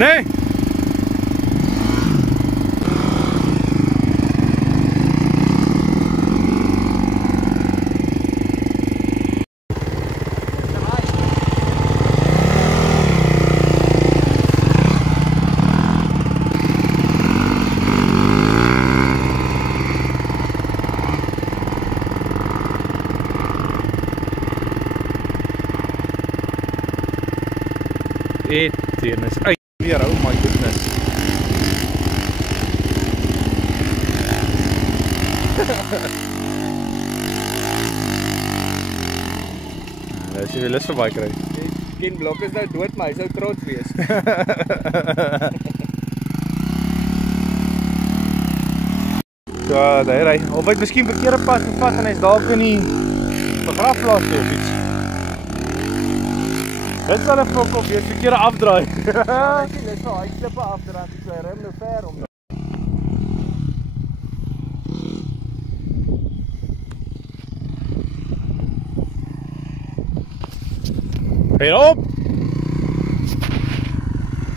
Nee. Eetienis. Ai, weer, oh my goodness. Nou is jy weer lus vir baie kry. Ken Blok is nou dood, maar hy sou trots wees. So, daar hy. Of hy het miskien verkeerde pad gevat en hy is dalk in die begrafplaas of iets. Dit sal 'n fok op wees, verkeerde afdraai. Dit is wel, hy klippe afdraai, so hy rim nou ver om. Ga je daarop?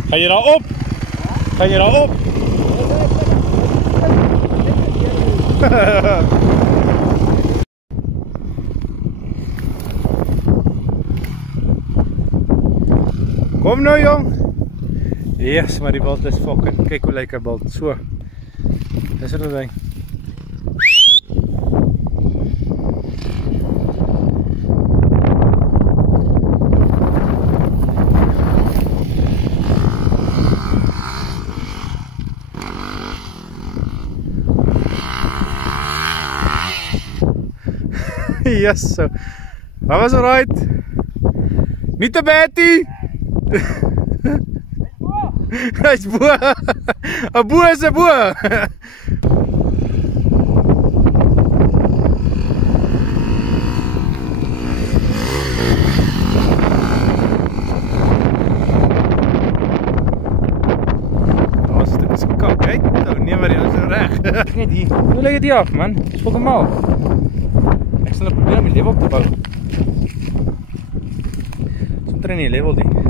Ga je daarop? Ga je daarop? Kom nou jong. Yes, maar die bult is fucking. Kijk hoe lekker bult. So. Dis wat ding. Yes, so. Dat was alright. Niet te batty. Hij is boer. Een boer is een boer. Dat is een stukje kak, hè? Nou, neem maar die auto recht. Nee, die. Hoe leg je die af, man? Dat is fucking mal. Ik zal proberen om je level op te bouwen. Zonder in je level die.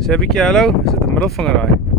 Sê 'n bietjie hallo, is dit 'n middelvinger daai?